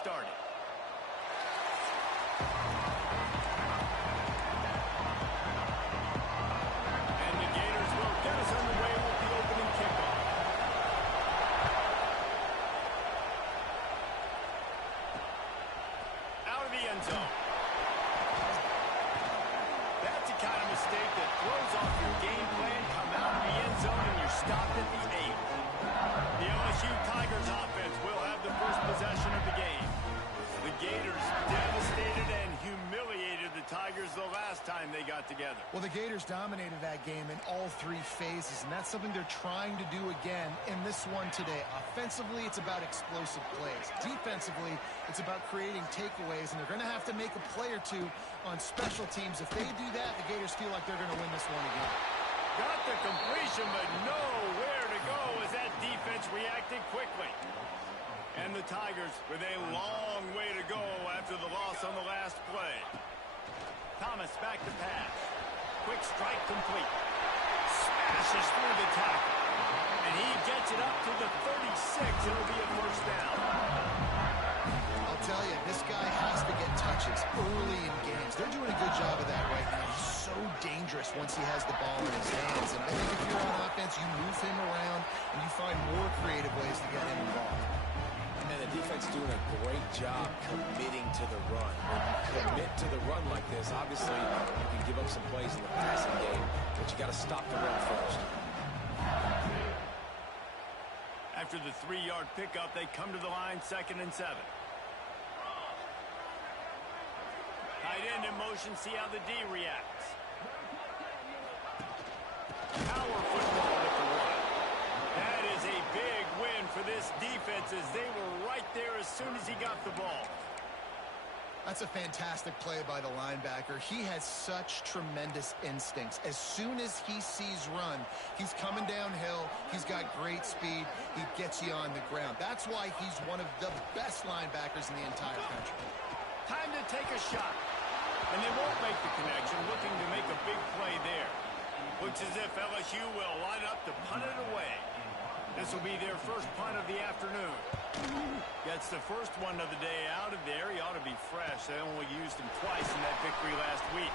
started. And the Gators will get us underway with the opening kickoff. Out of the end zone. That's the kind of mistake that throws off your game plan. Come out of the end zone and you're stopped at the 8. The LSU Tigers offense will have the first possession of the game. The Gators devastated and humiliated the Tigers the last time they got together. Well, the Gators dominated that game in all 3 phases, and that's something they're trying to do again in this one today. Offensively, it's about explosive plays. Defensively, it's about creating takeaways, and they're going to have to make a play or two on special teams. If they do that, the Gators feel like they're going to win this one again. Got the completion, but nowhere to go as that defense reacted quickly. And the Tigers with a long way to go after the loss on the last play. Thomas back to pass. Quick strike complete. Smashes through the tackle. And he gets it up to the 36. It'll be a first down. I'll tell you, this guy has to get touches early in games. They're doing a good job of that right now. He's so dangerous once he has the ball in his hands. And I think if you're on offense, you move him around and you find more creative ways to get him involved. And the defense doing a great job committing to the run. When you commit to the run like this, obviously you can give up some plays in the passing game, but you got to stop the run first. After the 3-yard pickup, they come to the line, 2nd and 7. Tight end in motion, see how the D reacts. Power football with the run. That is a big win for this defense as they were right there as soon as he got the ball. That's a fantastic play by the linebacker. He has such tremendous instincts. As soon as he sees run, he's coming downhill. He's got great speed. He gets you on the ground. That's why he's one of the best linebackers in the entire country. Time to take a shot. And they won't make the connection, looking to make a big play there. Looks as if LSU will line up to punt it away. This will be their first punt of the afternoon. Gets the first one of the day out of there. He ought to be fresh. They only used him twice in that victory last week.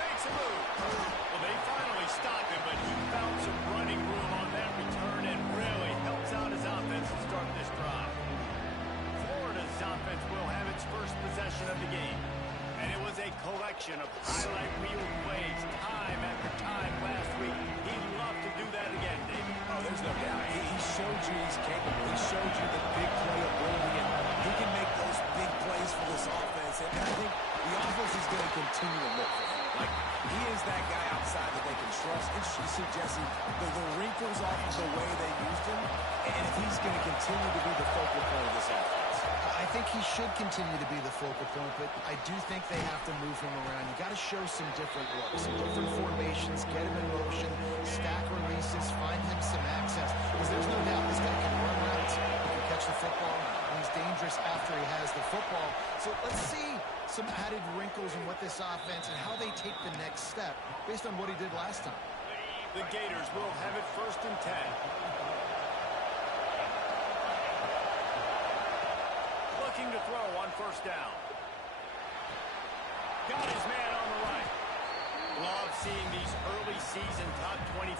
Makes a move. Well, they finally stopped him, but he found some running room on that return and really helps out his offense to start this drive. Florida's offense will have its first possession of the game. And it was a collection of highlight reel plays time after time last week. He'd love to do that again, David. Oh, there's no doubt. He showed you he's capable. He showed you the big play ability, and he can make those big plays for this offense. And I think the offense is going to continue to look for him. Like, he is that guy outside that they can trust. And you see, Jesse, the wrinkles off of the way they used him, and if he's going to continue to be the focal point of this offense. I think he should continue to be the focal point, but I do think they have to move him around. You got to show some different looks, some different formations, get him in motion, stack releases, find him some access. Because there's no doubt this guy can run routes, he can catch the football, and he's dangerous after he has the football. So let's see some added wrinkles in what this offense and how they take the next step based on what he did last time. The Gators will have it 1st and 10. Looking to throw on 1st down. Got his man on the right. Love seeing these early season top 25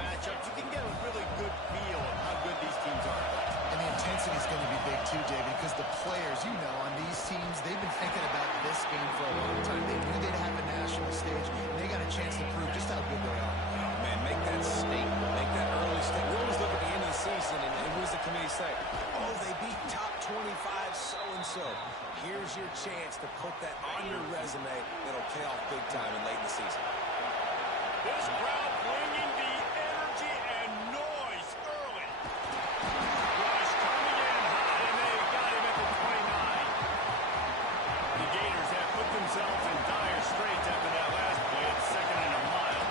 matchups. You can get a really good feel of how good these teams are. And the intensity is going to be big too, David, because the players, you know, on these teams, they've been thinking about this game for a long time. They knew they'd have a national stage, and they got a chance to prove just how good they are. Oh, man, make that statement. Make that early statement. We always look at the end of the season, and what does the committee say? Oh, they beat top 25 so-and-so. Here's your chance to put that on your resume that'll pay off big time and late in the season. This crowd bringing the energy and noise early. Rush coming in high, and they got him at the 29. The Gators have put themselves in dire straits after that last play at 2nd and a mile.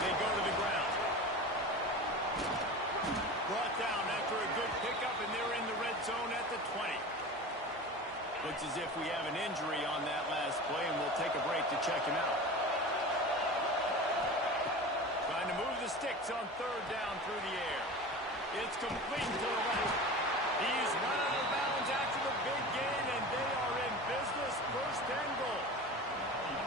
They go to the ground. Brought down after a good pickup, and they're in the red zone at the 20. Looks as if we have an injury on that last play, and we'll take a break to check him out. Trying to move the sticks on 3rd down through the air. It's complete to the left. He's run out of bounds after the big gain, and they are in business. First and goal.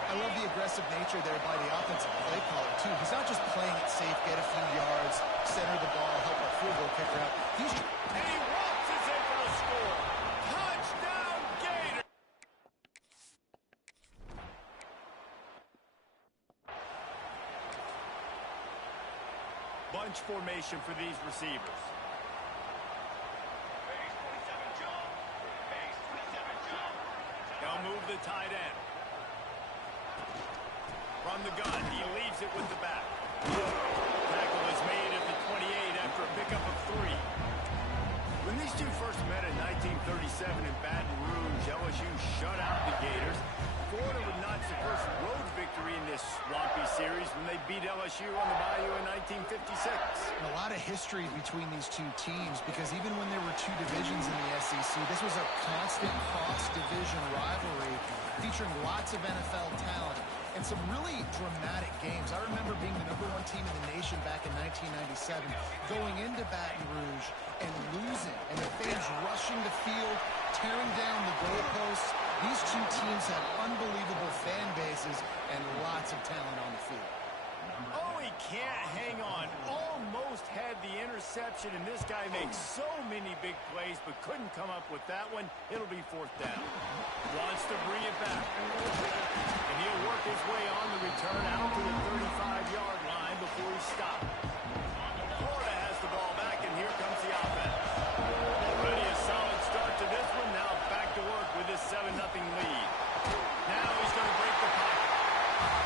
I love the aggressive nature there by the offensive play caller, too. He's not just playing it safe, get a few yards, center the ball, help our field goal kicker out. And he walks as if for a score. Touchdown, Gator! Bunch formation for these receivers. They'll move the tight end. From the gun, he leaves it with the back. Tackle is made at the 28 after a pickup of 3. When these two first met in 1937 in Baton Rouge, LSU shut out the Gators. Florida would notch the first road victory in this swampy series when they beat LSU on the Bayou in 1956. A lot of history between these two teams because even when there were two divisions in the SEC, this was a constant cross-division rivalry featuring lots of NFL talent and some really dramatic games. I remember being the #1 team in the nation back in 1997, going into Baton Rouge and losing, and the fans rushing the field, tearing down the goalposts. These two teams have unbelievable fan bases and lots of talent on the field. Oh, he can't hang on. Almost had the interception, and this guy makes so many big plays, but couldn't come up with that one. It'll be 4th down. Wants to bring it back. And he'll work his way on the return out to the 35-yard line before he stopped. Florida has the ball back, and here comes the offense. Already a solid start to this one. Now back to work with his 7-0 lead. Now he's going to break the pocket.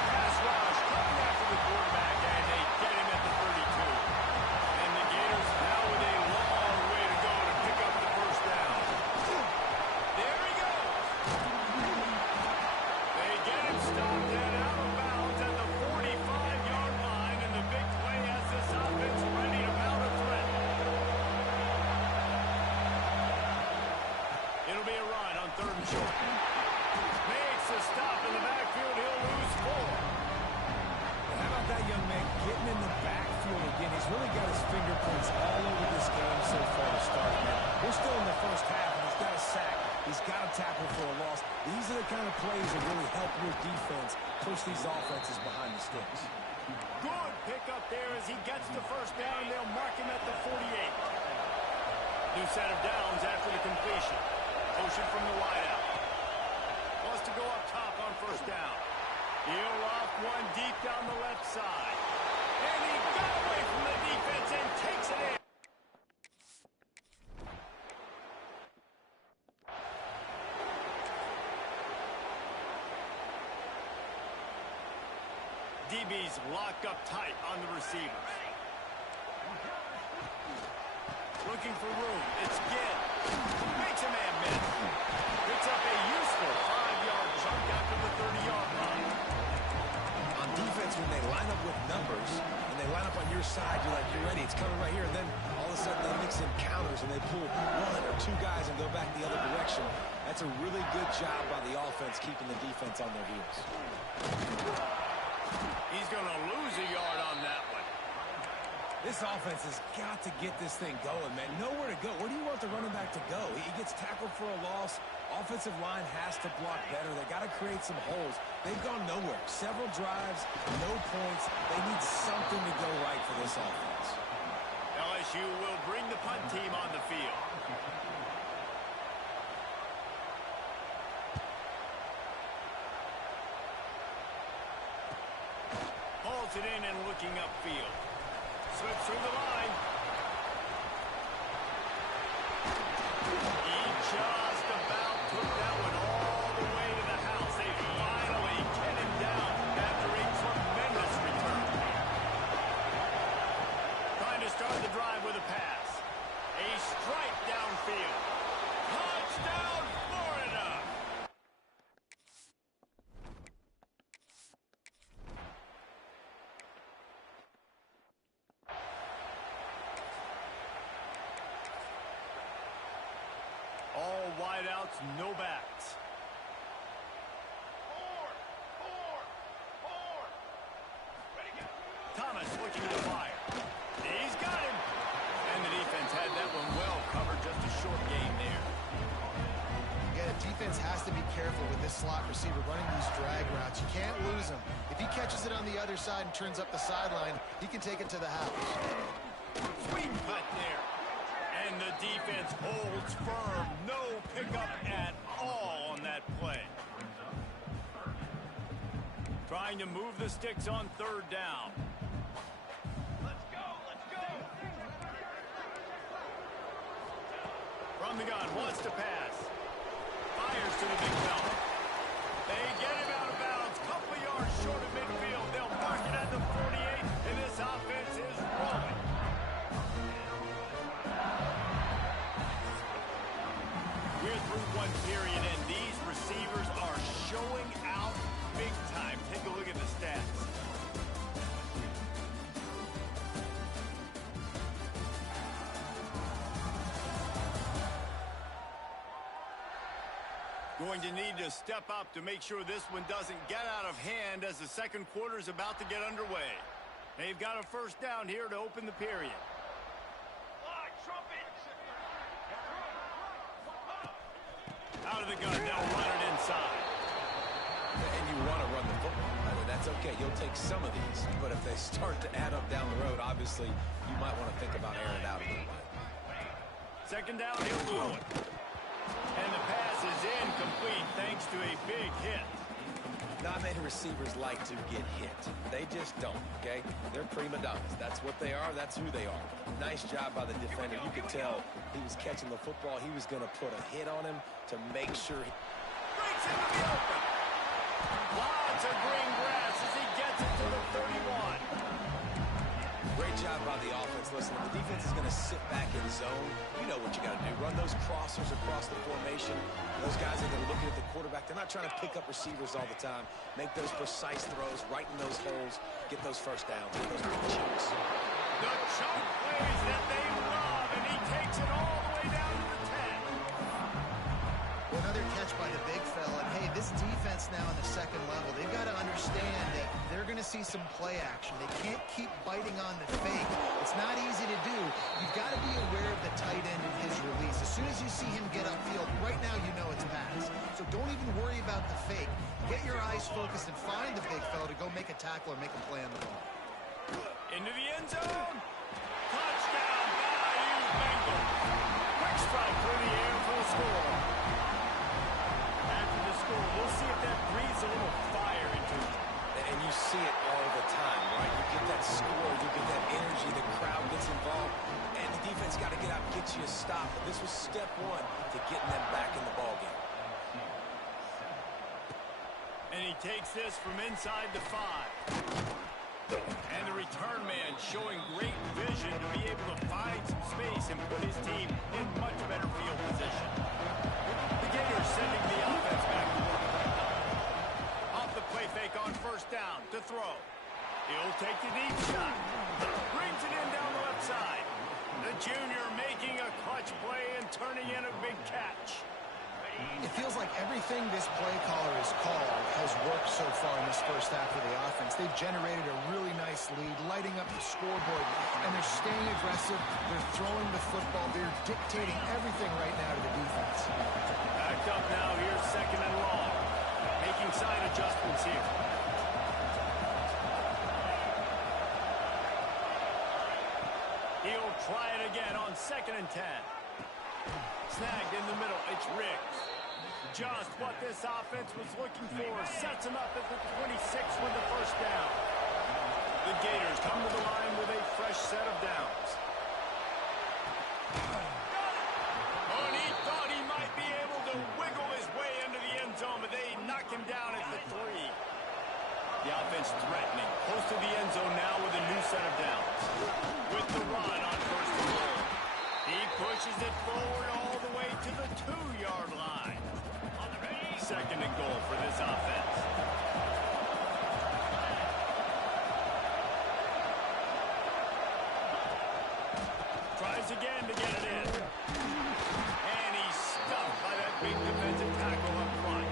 Pass rush coming after the quarterback, and they get him at the 32. And the Gators now with a long way to go to pick up the first down. There he goes. They get him stopped and out of bounds at the 45-yard line, and the big play has this offense ready to mount a threat. It'll be a run on 3rd and short. Makes a stop in the backfield. He'll lose 4. How about that young man getting in the backfield again? He's really got his fingerprints all over this game so far to start, man. We're still in the first half, and he's got a sack. He's got a tackle for a loss. These are the kind of plays that really help your defense push these offenses behind the sticks. Good pickup there as he gets the first down. They'll mark him at the 48. New set of downs after the completion. Motion from the wideout. Wants to go up top on first down. He'll loft one deep down the left side. And he got away from the defense and takes it in. DB's locked up tight on the receivers. Looking for room. It's Gill. Makes a man miss. Picks up a useful 5-yard chunk after the 30-yard line. On defense, when they line up with numbers, and they line up on your side, you're like, you're ready, it's coming right here. And then all of a sudden they mix in counters, and they pull 1 or 2 guys and go back the other direction. That's a really good job by the offense keeping the defense on their heels. He's going to lose a yard on that one. This offense has got to get this thing going, man. Nowhere to go. Where do you want the running back to go? He gets tackled for a loss. Offensive line has to block better. They got to create some holes. They've gone nowhere. Several drives, no points. They need something to go right for this offense. LSU will bring the punt team on the field. Holds it in and looking upfield. Slips through the line. He just about took that one all the way to the house. They finally get him down after a tremendous return. Trying to start the drive with a pass. A strike downfield. Touchdown, Florida! All wideouts, no backs. Thomas looking to fire. He's got him. And the defense had that one well covered, just a short defense has to be careful with this slot receiver running these drag routes. You can't lose him. If he catches it on the other side and turns up the sideline, he can take it to the house. Sweet cut there. And the defense holds firm. No pickup at all on that play. Trying to move the sticks on third down. Let's go, let's go. From the gun, wants to pass. Fires to the big fella. They get him out of bounds. Couple yards short of midfield. They'll mark it at the 48, and this offense is rolling. We're through one period, and these receivers are showing out big time. Take a look at the stats. Going to need to step up to make sure this one doesn't get out of hand as the second quarter is about to get underway. They've got a first down here to open the period. Out of the gun, they'll run it inside. And you want to run the football. That's okay. You'll take some of these. But if they start to add up down the road, obviously, you might want to think about airing it out a little bit. Second down, he'll throw it. And the pass is incomplete thanks to a big hit. Not many receivers like to get hit. They just don't, okay? They're prima donnas. That's what they are. That's who they are. Nice job by the defender. You could tell he was catching the football. He was going to put a hit on him to make sure he breaks into the open. Lots of green grass as he gets it to the 31. Great job by the offense. Listen, if the defense is going to sit back in zone, you know what you got to do. Run those crossers across the formation. Those guys are going to look at the quarterback. They're not trying to pick up receivers all the time. Make those precise throws, right in those holes, get those first downs, get those big chunks. The chunk plays that they love, and he takes it all the way down to the 10. Another catch by the big fella. And hey, this defense now on the second level, they've got to understand that they're going to see some play action. They can't keep biting on the fake. It's not easy to do. You've got to be aware of the tight end and his release. As soon as you see him get upfield, right now you know it's pass. So don't even worry about the fake. Get your eyes focused and find the big fella to go make a tackle or make a play on the ball. Into the end zone. Touchdown, Bayou Bengals. Quick strike through the air for the score. After the score, we'll see if that breathes a little fire into it. And you see it all the time, right? You get that score, you get that energy, the crowd gets involved, and the defense got to get out and get you a stop. But this was step one to getting them back in the ballgame. And he takes this from inside the 5. And the return man showing great vision to be able to find some space and put his team in much better field position. The Gators sending the offense back to work right now. Off the play fake on first down to throw. He'll take the deep shot. Brings it in down the left side. The junior making a clutch play and turning in a big catch. It feels like everything this play caller has called has worked so far in this first half of the offense. They've generated a really nice lead, lighting up the scoreboard, and they're staying aggressive. They're throwing the football. They're dictating everything right now to the defense. Backed up now. Here's second and long. Making side adjustments here. He'll try it again on second and 10. Snagged in the middle. It's Riggs. Just what this offense was looking for. Sets him up at the 26 with the first down. The Gators come to the line with a fresh set of downs. Oh, and he thought he might be able to wiggle his way into the end zone, but they knock him down at the 3. The offense threatening. Close to the end zone now with a new set of downs. With the run on first and goal. He pushes it forward all the way to the 2-yard line. Second and goal for this offense. Tries again to get it in. And he's stuffed by that big defensive tackle up front.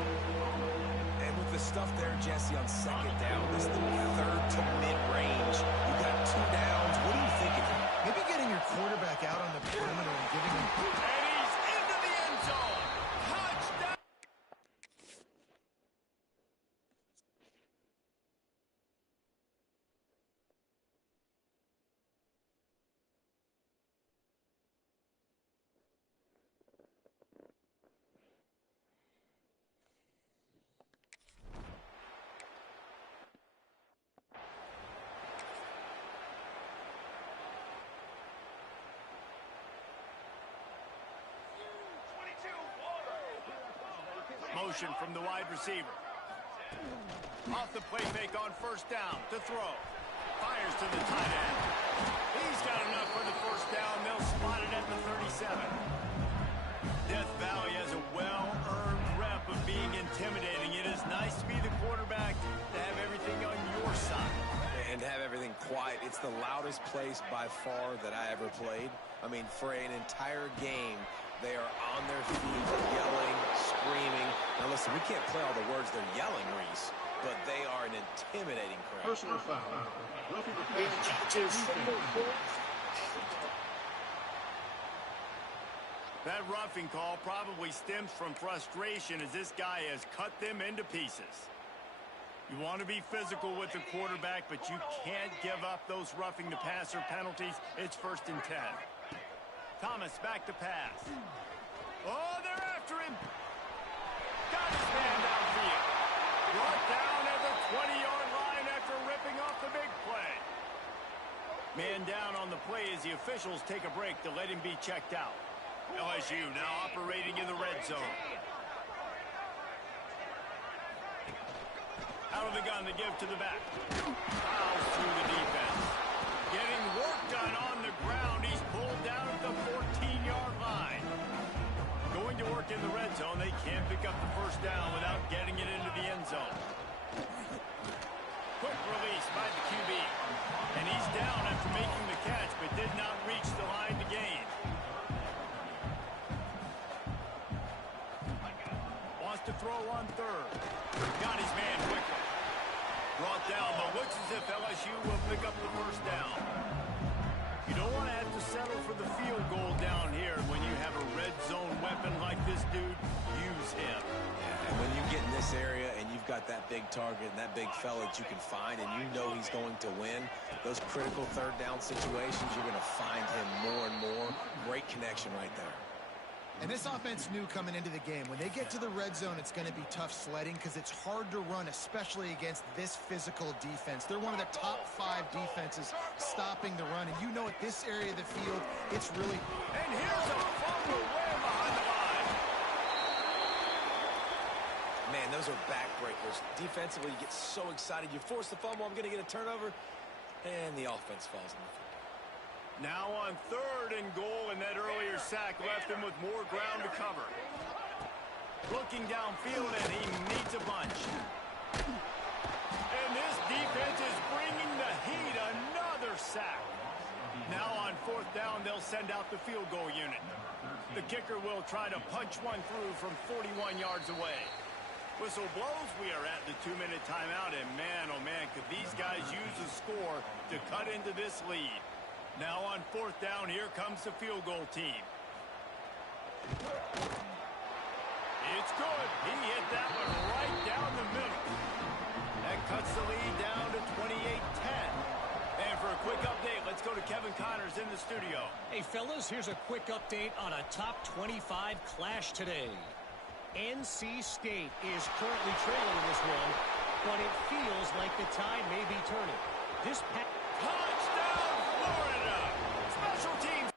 And with the stuff there, Jesse, on second down, this is the third to mid-range. You got 2 downs. What are you thinking? Maybe getting your quarterback out on the perimeter and giving him... And he's into the end zone. Touchdown! motion from the wide receiver. Off the play fake on first down to throw. Fires to the tight end. He's got enough for the first down. They'll spot it at the 37. Death Valley has a well-earned rep of being intimidating. It is nice to be the quarterback, to have everything on your side. And have everything quiet. It's the loudest place by far that I ever played. I mean, for an entire game, they are on their feet, yelling, screaming. Now listen, we can't play all the words they're yelling, Reese, but they are an intimidating crowd. Personal foul. Roughing the pass. That roughing call probably stems from frustration as this guy has cut them into pieces. You want to be physical with the quarterback, but you can't give up those roughing the passer penalties. It's 1st and 10. Thomas back to pass. Oh, they're after him. Got his man downfield. Brought down at the 20-yard line after ripping off the big play. Man down on the play as the officials take a break to let him be checked out. LSU now operating in the red zone. Out of the gun to give to the back. Fouls through the defense. Getting work done on the ground. He's pulled down at the 14-yard line. Going to work in the red zone. They can't pick up the first down without getting it into the end zone. Quick release by the QB. And he's down after making the catch, but did not reach the line to gain. Wants to throw on 3rd. Got his man quickly. Brought down, but looks as if LSU will pick up the first down. You don't want to have to settle for the field goal down here. When you have a red zone weapon like this dude, use him. Yeah, and when you get in this area and you've got that big target and that big fella that you can find and you know he's going to win, those critical 3rd down situations, you're going to find him more and more. Great connection right there. And this offense knew coming into the game, when they get to the red zone, it's going to be tough sledding because it's hard to run, especially against this physical defense. They're one of the top 5 defenses stopping the run. And you know at this area of the field, it's really... And here's a fumble way behind the line. Man, those are backbreakers. Defensively, you get so excited. You force the fumble, I'm going to get a turnover, and the offense falls in the field. Now on 3rd and goal, and that earlier sack left him with more ground to cover. Looking downfield, and he needs a bunch. And this defense is bringing the heat. Another sack. Now on 4th down, they'll send out the field goal unit. The kicker will try to punch one through from 41 yards away. Whistle blows. We are at the 2-minute timeout, and man, oh man, could these guys use a score to cut into this lead. Now on 4th down, here comes the field goal team. It's good. He hit that one right down the middle. That cuts the lead down to 28-10. And for a quick update, let's go to Kevin Connors in the studio. Hey, fellas, here's a quick update on a top 25 clash today. NC State is currently trailing this one, but it feels like the tide may be turning. This touchdown, Florida! Special teams.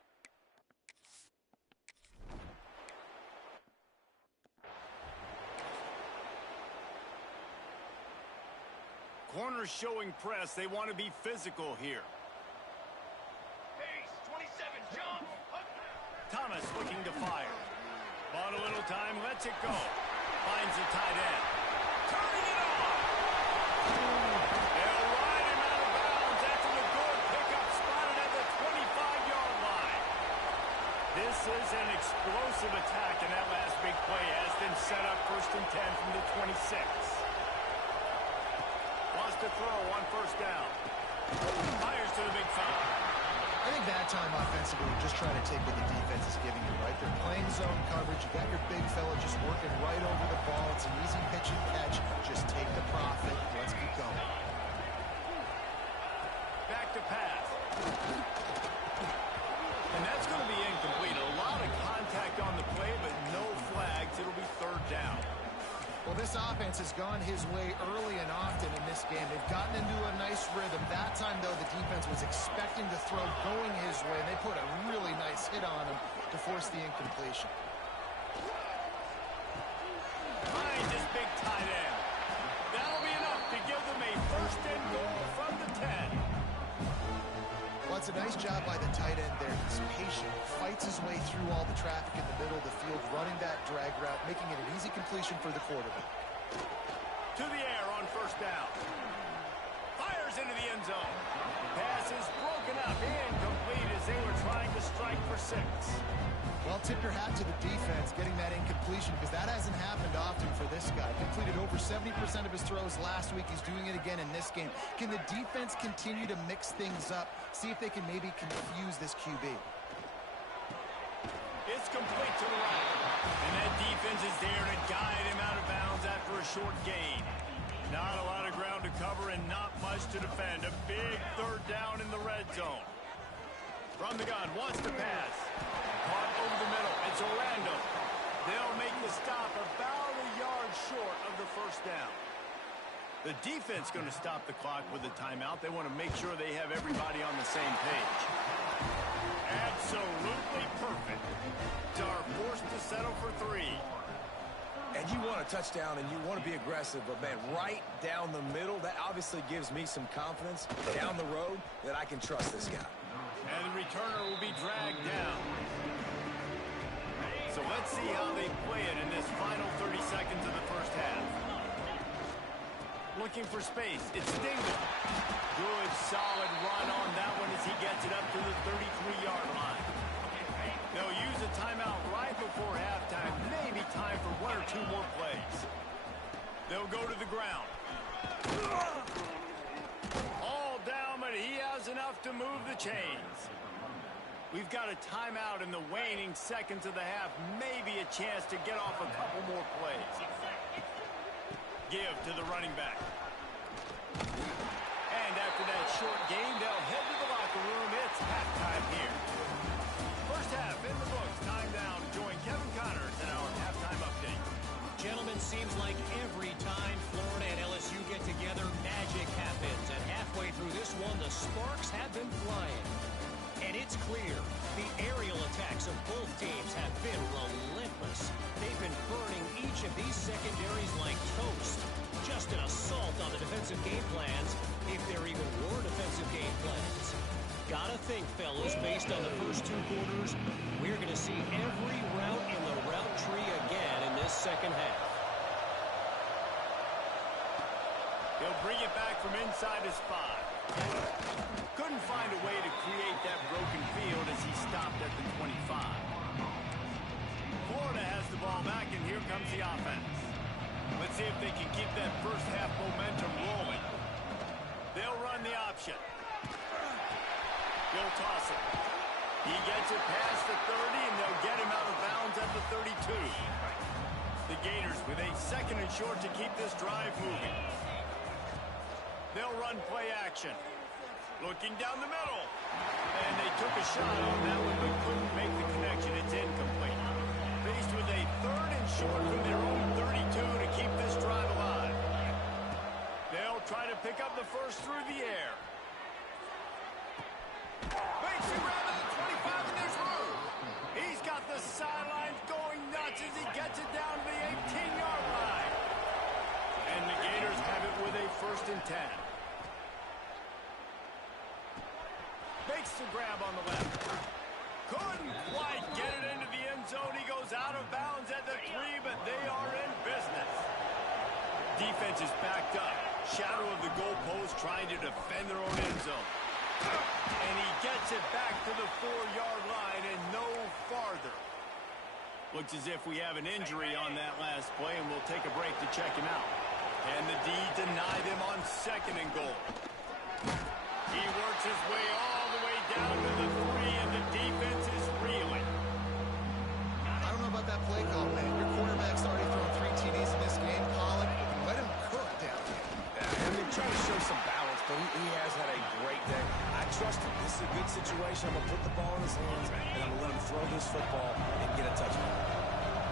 Corners showing press. They want to be physical here. Pace, 27, jump. Thomas looking to fire. Bought a little time, lets it go. Finds the tight end. Turning it on. They'll ride him out of bounds after the good pickup spotted at the 25-yard line. This is an explosive attack, and that last big play has them set up 1st and 10 from the 26. Wants to throw on 1st down. Fires to the big foul. I think that time offensively, just trying to take what the defense is giving you, right? They're playing zone coverage. You got your big fella just working right over the ball. It's an easy pitch and catch. Just take the profit. Let's keep going. Back to pass. And that's going to be incomplete. A lot of contact on the play, but no flags. It'll be 3rd down. Well, this offense has gone his way early and often in this game. They've gotten into a nice rhythm. That time, though, the defense was expecting to throw going his way, and they put a really nice hit on him to force the incompletion. Finds it's a nice job by the tight end there. He's patient, fights his way through all the traffic in the middle of the field, running that drag route, making it an easy completion for the quarterback. To the air on first down. Fires into the end zone. Pass is broken up, incomplete as they were trying to strike for 6. Well, tip your hat to the defense getting that incompletion because that hasn't happened often for this guy. Completed over 70% of his throws last week. He's doing it again in this game. Can the defense continue to mix things up? See if they can maybe confuse this QB. It's complete to the right. And that defense is there to guide him out of bounds after a short gain. Not a lot of ground to cover and not much to defend. A big third down in the red zone. From the gun, wants to pass. Caught over the middle. It's Orlando. They'll make the stop about a yard short of the first down. The defense going to stop the clock with a timeout. They want to make sure they have everybody on the same page. Absolutely perfect. Are forced to settle for 3. And you want a touchdown and you want to be aggressive, but man, right down the middle, that obviously gives me some confidence down the road that I can trust this guy. And the returner will be dragged down. So let's see how they play it in this final 30 seconds of the first half. Looking for space. It's Dingle. Good, solid run on that one as he gets it up to the 33-yard line. They'll use a timeout right before halftime. Maybe time for 1 or 2 more plays. They'll go to the ground. All down, but he has enough to move the chains. We've got a timeout in the waning seconds of the half. Maybe a chance to get off a couple more plays. Give to the running back. And after that short game, they'll head to the locker room. It's halftime here. First half in the books. Time down to join Kevin Connors in our halftime update. Gentlemen, seems like every time Florida and LSU get together, magic happens. And halfway through this one, the sparks have been flying. And it's clear, the aerial attacks of both teams have been relentless. They've been burning each of these secondaries like toast. Just an assault on the defensive game plans, if there even were defensive game plans. Gotta think, fellas, based on the first 2 quarters, we're going to see every route in the route tree again in this second half. He'll bring it back from inside his 5. Couldn't find a way to create that broken field as he stopped at the 25. Florida has the ball back, and here comes the offense. Let's see if they can keep that first half momentum rolling. They'll run the option. He'll toss it. He gets it past the 30, and they'll get him out of bounds at the 32. The Gators with a 2nd and short to keep this drive moving. They'll run play action. Looking down the middle. And they took a shot on that one, but couldn't make the connection. It's incomplete. Faced with a 3rd and short from their own 32 to keep this drive alive. They'll try to pick up the first through the air. Makes a grab at the 25, and there's room. He's got the sidelines going nuts as he gets it down to the 18-yard line. And the Gators have it with a 1st and 10. Makes the grab on the left. Couldn't quite get it into the end zone. He goes out of bounds at the 3, but they are in business. Defense is backed up. Shadow of the goalpost trying to defend their own end zone. And he gets it back to the 4-yard line and no farther. Looks as if we have an injury on that last play, and we'll take a break to check him out. And the D deny them on 2nd and goal. He works his way all the way down to the 3, and the defense is reeling. I don't know about that play call, man. Your quarterback's already thrown 3 TDs in this game. Pollock, let him cook down here. Yeah, I mean, trying to show some balance, but he has had a great day. I trust him. This is a good situation. I'm going to put the ball in his hands, and I'm going to let him throw this football and get a touchdown.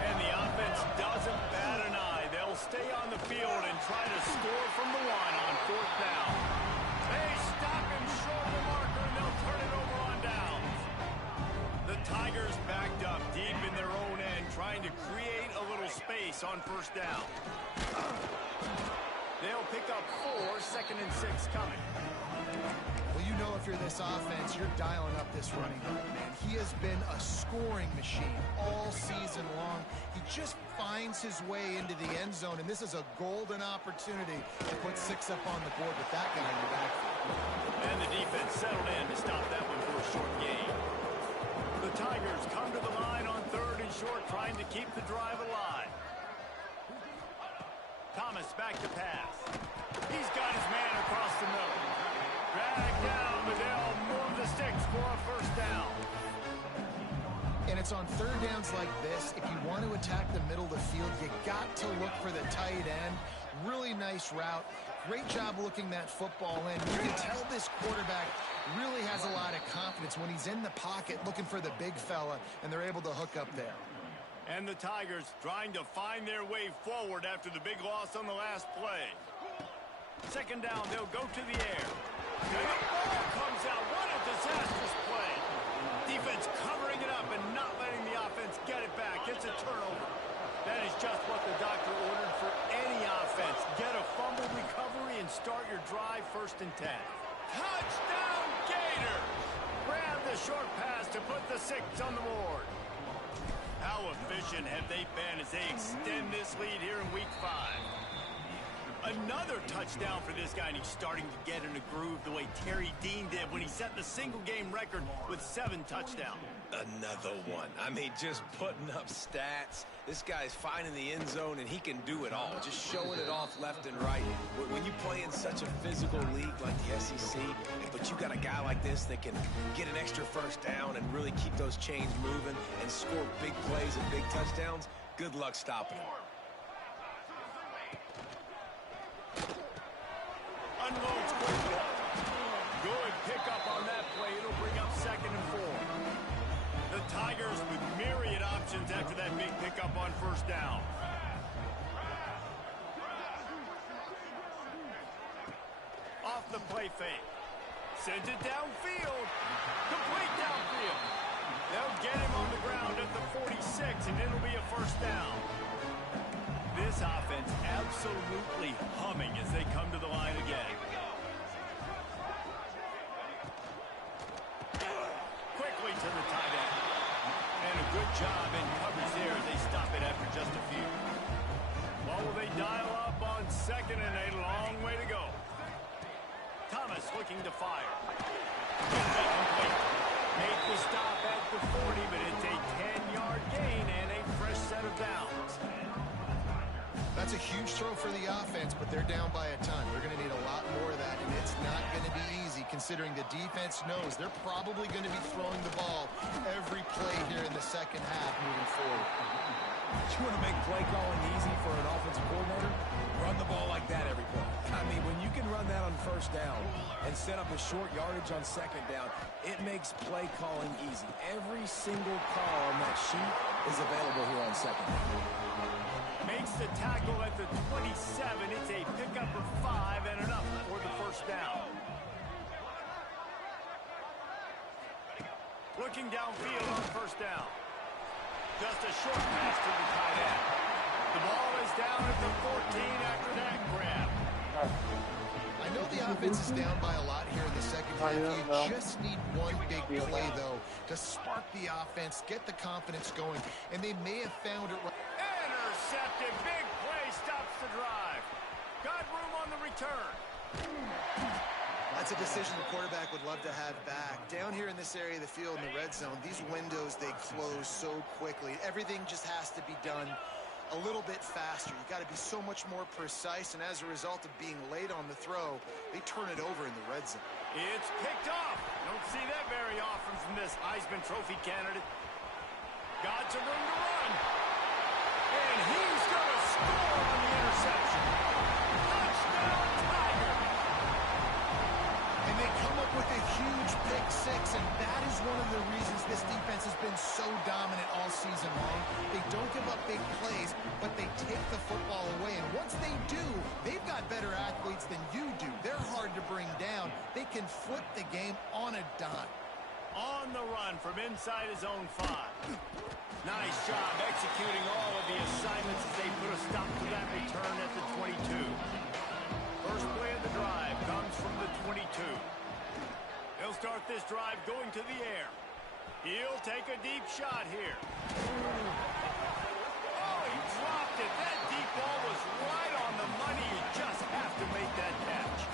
And the offense doesn't bat an eye. They'll stay on the field and try to score from the 1 on 4th down. They stop him short of the marker, and they'll turn it over on downs. The Tigers backed up deep in their own end, trying to create a little space on 1st down. They'll pick up 4, 2nd and 6 coming. Well, you know if you're this offense, you're dialing up this running back, man. He has been a scoring machine all season long. He just finds his way into the end zone, and this is a golden opportunity to put 6 up on the board with that guy in the backfield. And the defense settled in to stop that one for a short gain. The Tigers come to the line on 3rd and short, trying to keep the drive alive. Thomas back to pass. He's got his man across the middle. Drag down, but they'll move the sticks for a first down. And it's on 3rd downs like this. If you want to attack the middle of the field, you got to look for the tight end. Really nice route. Great job looking that football in. You can tell this quarterback really has a lot of confidence when he's in the pocket looking for the big fella, and they're able to hook up there. And the Tigers trying to find their way forward after the big loss on the last play. 2nd down, they'll go to the air. And the ball comes out. What a disastrous play. Defense covering it up and not letting the offense get it back. It's a turnover. That is just what the doctor ordered for any offense. Get a fumble recovery and start your drive 1st and 10. Touchdown, Gators! Grab the short pass to put the 6 on the board. How efficient have they been as they extend this lead here in Week 5? Another touchdown for this guy, and he's starting to get in a groove the way Terry Dean did when he set the single-game record with 7 touchdowns. Another one. I mean, just putting up stats. This guy's finding the end zone, and he can do it all. Just showing it off left and right. When you play in such a physical league like the SEC, but you got a guy like this that can get an extra first down and really keep those chains moving and score big plays and big touchdowns, good luck stopping him. Unloads quickly. Good pickup on that play. It'll bring up 2nd and 4. The Tigers with myriad options after that big pickup on 1st down. Off the play fake. Sends it downfield. Complete downfield. They'll get him on the ground at the 46, and it'll be a 1st down. This offense absolutely humming as they come to the line again. Quickly to the tight end. And a good job in coverage there as they stop it after just a few. Well, will they dial up on 2nd and a long way to go? Thomas looking to fire. Make the stop at the 40, but it's a 10-yard gain and a fresh set of downs. That's a huge throw for the offense, but they're down by a ton. They're going to need a lot more of that, and it's not going to be easy considering the defense knows they're probably going to be throwing the ball every play here in the 2nd half moving forward. You want to make play calling easy for an offensive coordinator? Run the ball like that every play. I mean, when you can run that on 1st down and set up a short yardage on 2nd down, it makes play calling easy. Every single call on that sheet is available here on 2nd down. Makes the tackle at the 27. It's a pickup of 5 and enough for the 1st down. Looking downfield on 1st down. Just a short pass to the tight end. The ball is down at the 14 after that grab. I know the offense is down by a lot here in the 2nd half. You just need one big play, though, to spark the offense, get the confidence going, and they may have found it right. Intercepted. Big play stops the drive. Got room on the return. That's a decision the quarterback would love to have back. Down here in this area of the field in the red zone, these windows, they close so quickly. Everything just has to be done a little bit faster. You got to be so much more precise, and as a result of being late on the throw, they turn it over in the red zone. It's picked off. Don't see that very often from this Heisman Trophy candidate. Got some room to run. And he's going to score on the interception. Touchdown, Tigers. And they come up with a huge pick 6, and that is one of the reasons this defense has been so dominant all season long. They don't give up big plays, but they take the football away. And once they do, they've got better athletes than you do. They're hard to bring down. They can flip the game on a dime. On the run from inside his own 5. Nice job executing all of the assignments as they put a stop to that return at the 22. First play of the drive comes from the 22. They'll start this drive going to the air. He'll take a deep shot here. Oh, he dropped it. That deep ball was right on the money. You just have to make that catch.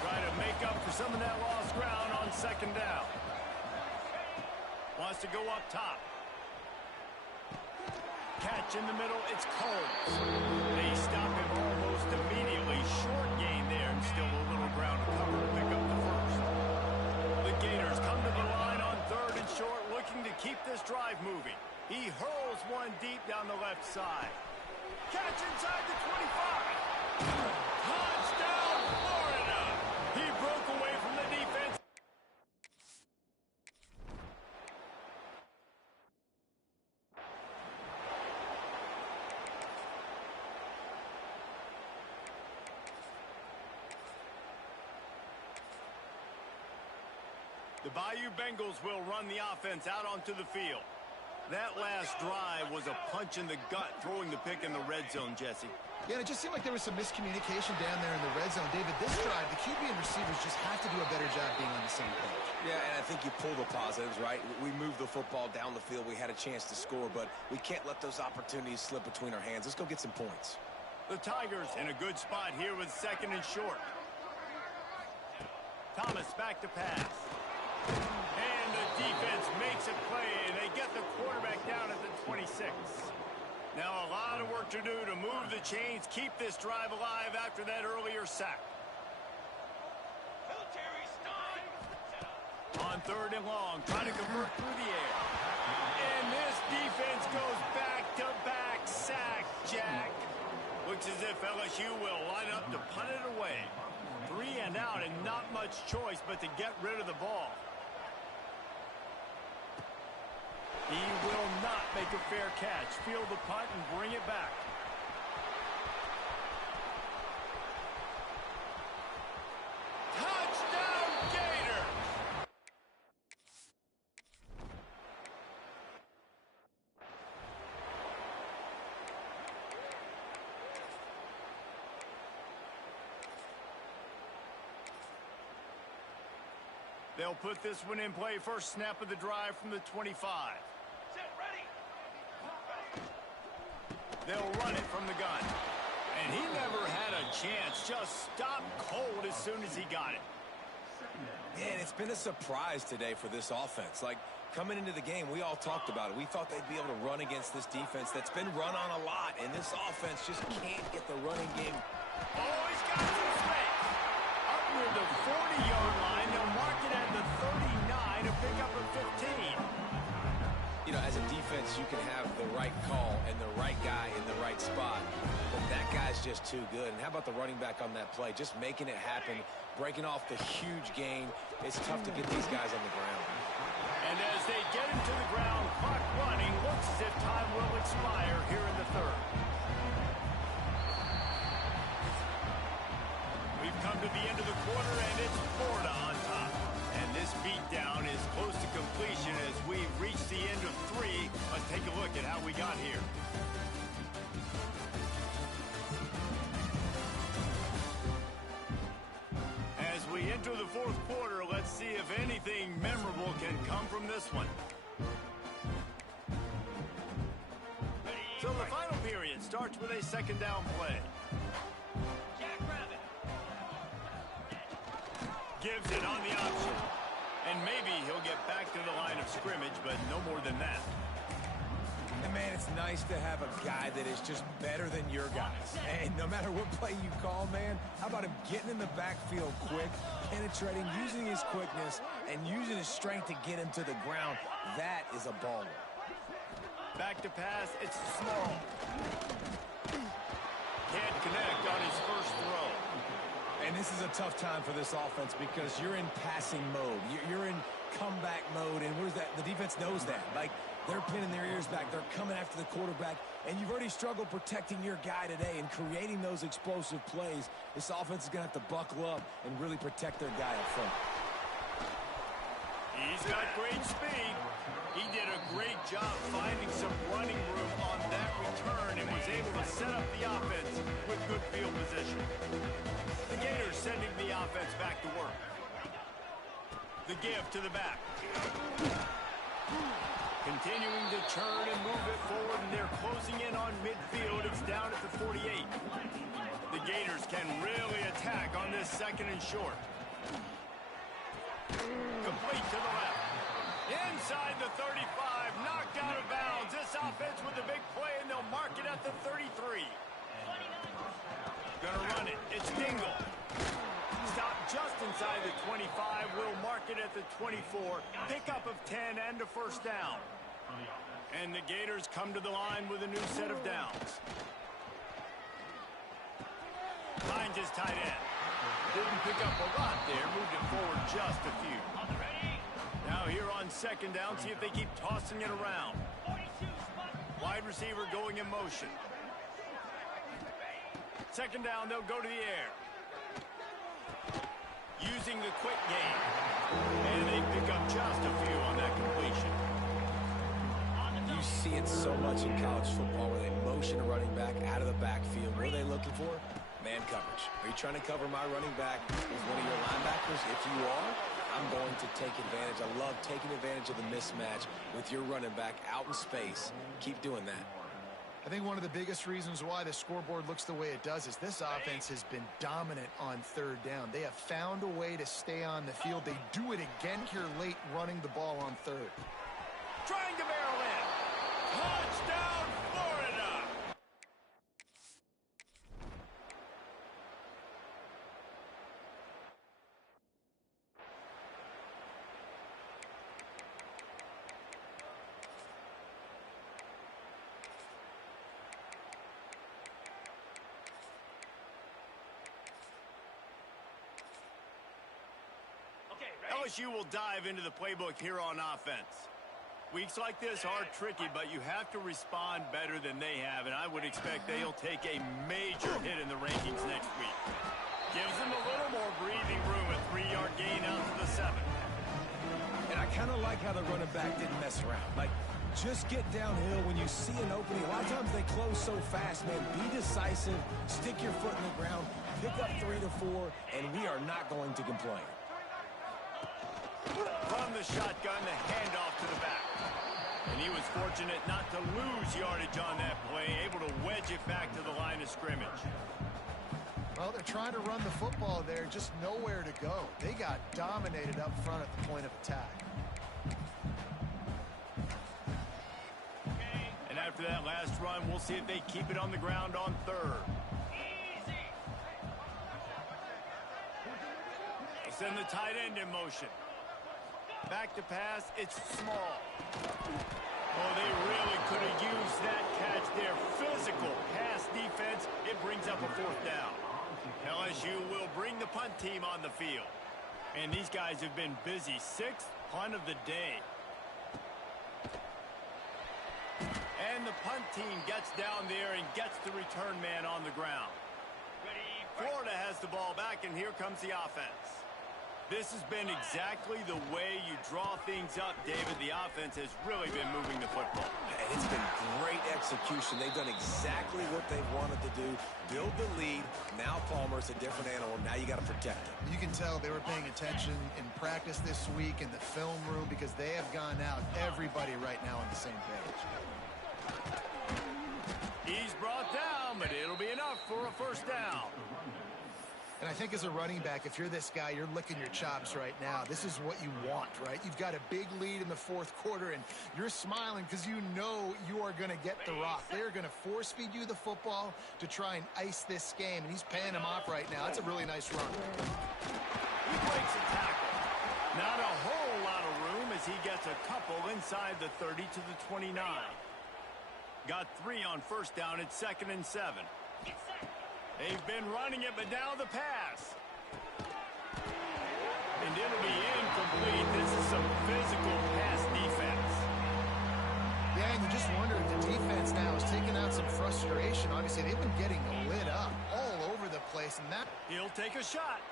Try to make up for some of that lost ground on second down. Wants to go up top. Catch in the middle, it's Coles. They stop him almost immediately. Short gain there, and still a little ground to cover to pick up the first. The Gators come to the line on third and short, looking to keep this drive moving. He hurls one deep down the left side. Catch inside the 25. Touchdown, Florida! He broke away from the defense. The Bayou Bengals will run the offense out onto the field. That last drive was a punch in the gut, throwing the pick in the red zone, Jesse. Yeah, and it just seemed like there was some miscommunication down there in the red zone. David, this drive, the QB and receivers just have to do a better job being on the same page. Yeah, and I think you pull the positives, right? We moved the football down the field. We had a chance to score, but we can't let those opportunities slip between our hands. Let's go get some points. The Tigers in a good spot here with second and short. Thomas back to pass. And the defense makes a play, and they get the quarterback down at the 26. Now a lot of work to do to move the chains, keep this drive alive after that earlier sack. On third and long, trying to convert through the air. And this defense goes back-to-back sack, Jack. Looks as if LSU will line up to punt it away. 3 and out and not much choice but to get rid of the ball. He will not make a fair catch. Field the punt and bring it back. Touchdown, Gators! They'll put this one in play. First snap of the drive from the 25. They'll run it from the gun. And he never had a chance. Just stopped cold as soon as he got it. Yeah, and it's been a surprise today for this offense. Like, coming into the game, we all talked about it. We thought they'd be able to run against this defense that's been run on a lot. And this offense just can't get the running game. Oh, he's got some space. Up near the 40-yard line. They'll mark it at the 39 to pick up a 15. You know, as a defense, you can have the right call and the right guy in the right spot, but that guy's just too good. And how about the running back on that play? Just making it happen, breaking off the huge gain. It's tough to get these guys on the ground. And as they get him to the ground, clock running, looks as if time will expire here in the third. We've come to the end of the quarter, and it's Florida on top. And this beatdown is close to completion as we've reached the end of 3. Let's take a look at how we got here. As we enter the fourth quarter, let's see if anything memorable can come from this one. So the final period starts with a second down play. Gives it on the option. And maybe he'll get back to the line of scrimmage, but no more than that. And, man, it's nice to have a guy that is just better than your guys. And no matter what play you call, man, how about him getting in the backfield quick, penetrating, using his quickness, and using his strength to get him to the ground. That is a baller. Back to pass, it's Small. Can't connect on his first throw. And this is a tough time for this offense because you're in passing mode. You're in comeback mode, and where's that? The defense knows that. Like, they're pinning their ears back. They're coming after the quarterback, and you've already struggled protecting your guy today and creating those explosive plays. This offense is going to have to buckle up and really protect their guy up front. He's got great speed. He did a great job finding some running room on that return and was able to set up the offense with good field position. The Gators sending the offense back to work. The give to the back. Continuing to turn and move it forward, and they're closing in on midfield. It's down at the 48. The Gators can really attack on this second and short. Complete to the left. Inside the 35, knocked out of bounds. This offense with a big play, and they'll mark it at the 33. Gonna run it. It's Dingle. Stop just inside the 25. We'll mark it at the 24. Pickup of 10 and a first down. And the Gators come to the line with a new set of downs. Finds his tight end. Didn't pick up a lot there. Moved it forward just a few. Now here on second down, see if they keep tossing it around. Wide receiver going in motion. Second down, they'll go to the air. Using the quick game. And they pick up just a few on that completion. You see it so much in college football where they motion a running back out of the backfield. What are they looking for? Man coverage. Are you trying to cover my running back with one of your linebackers? If you are, I'm going to take advantage. I love taking advantage of the mismatch with your running back out in space. Keep doing that. I think one of the biggest reasons why the scoreboard looks the way it does is this offense has been dominant on third down. They have found a way to stay on the field. They do it again here late, running the ball on third. Trying to barrel in. Touchdown, Florida! LSU will dive into the playbook here on offense. Weeks like this are tricky, but you have to respond better than they have, and I would expect they'll take a major hit in the rankings next week. Gives them a little more breathing room, a 3-yard gain out to the 7. And I kind of like how the running back didn't mess around. Like, just get downhill when you see an opening. A lot of times they close so fast, man. Be decisive, stick your foot in the ground, pick up 3 to 4, and we are not going to complain. From the shotgun, the handoff to the back. And he was fortunate not to lose yardage on that play, able to wedge it back to the line of scrimmage. Well, they're trying to run the football there, just nowhere to go. They got dominated up front at the point of attack. And after that last run, we'll see if they keep it on the ground on third. They send the tight end in motion. Back to pass, it's small. Oh, they really could have used that catch there. Physical pass defense, it brings up a fourth down. LSU will bring the punt team on the field. And these guys have been busy. 6th punt of the day. And the punt team gets down there and gets the return man on the ground. Florida has the ball back, and here comes the offense. This has been exactly the way you draw things up, David. The offense has really been moving the football. And it's been great execution. They've done exactly what they wanted to do. Build the lead. Now Palmer's a different animal. Now you got to protect him. You can tell they were paying attention in practice this week in the film room because they have gone out, everybody right now on the same page. He's brought down, but it'll be enough for a first down. And I think as a running back, if you're this guy, you're licking your chops right now. This is what you want, right? You've got a big lead in the fourth quarter, and you're smiling because you know you are going to get the rock. They're going to force-feed you the football to try and ice this game, and he's paying him off right now. That's a really nice run. He breaks a tackle. Not a whole lot of room as he gets a couple inside the 30 to the 29. Got 3 on first down at 2nd and 7. They've been running it, but now the pass. And it'll be incomplete. This is some physical pass defense. Yeah, and you just wonder if the defense now is taking out some frustration. Obviously, they've been getting lit up all over the place, and that... He'll take a shot.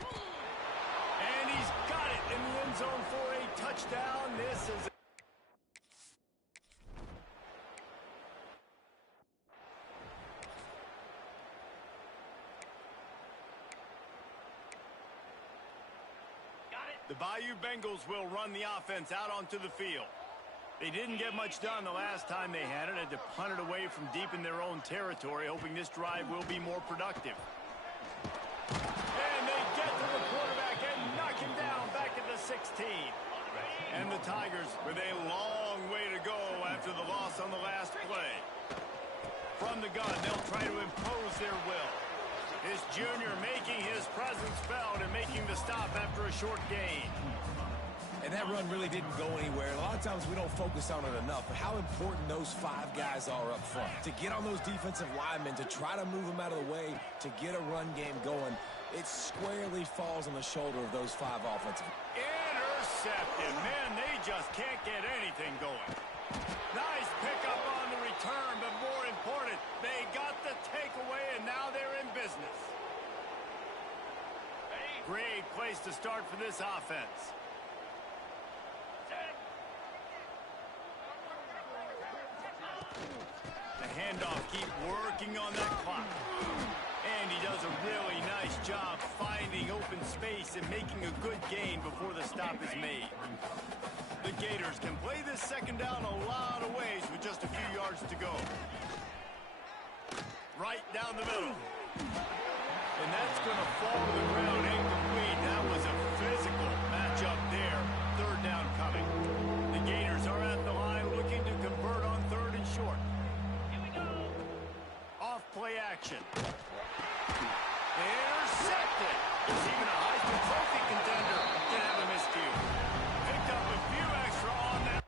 And he's got it in the end zone for a touchdown. This is... The Bayou Bengals will run the offense out onto the field. They didn't get much done the last time they had it. Had to punt it away from deep in their own territory, hoping this drive will be more productive. And they get to the quarterback and knock him down back at the 16. And the Tigers with a long way to go after the loss on the last play. From the gun, they'll try to impose their will. This junior making his presence felt and making the stop after a short gain. And that run really didn't go anywhere. A lot of times we don't focus on it enough, but how important those 5 guys are up front. To get on those defensive linemen, to try to move them out of the way, to get a run game going, it squarely falls on the shoulder of those 5 offensive. Intercepted. Man, they just can't get anything going. Nice pickup on the return, but more important, they got the takeaway, and now they're in business. Great place to start for this offense. The handoff, keep working on that clock. And he does a really nice job finding open space and making a good gain before the stop is made. The Gators can play this second down a lot of ways with just a few yards to go. Right down the middle. And that's going to fall to the ground incomplete. That was a physical matchup there. Third down coming. The Gators are at the line looking to convert on 3rd and short. Off play action. Intercepted. It's even a Heisman Trophy contender can have a miscue. Picked up a few extra on that.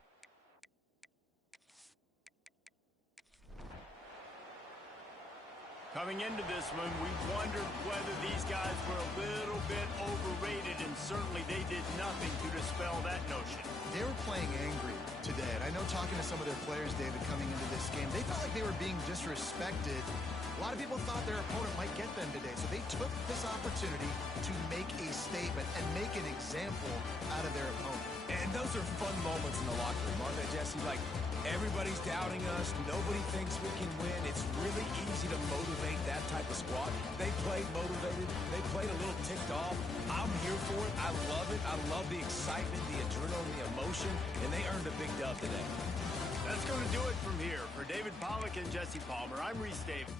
Coming into this one, we wondered whether these guys were a little bit overrated, and certainly they did nothing to dispel that notion. They were playing angry today, and I know talking to some of their players, David, coming into this game, they felt like they were being disrespected. A lot of people thought their opponent might get them today, so they took this opportunity to make a statement and make an example out of their opponent. And those are fun moments in the locker room, aren't they, Jesse? Like, everybody's doubting us. Nobody thinks we can win. It's really easy to motivate that type of squad. They played motivated. They played a little ticked off. I'm here for it. I love it. I love the excitement, the adrenaline, the emotion, and they earned a big dub today. That's going to do it from here. For David Pollack and Jesse Palmer, I'm Reese Davis.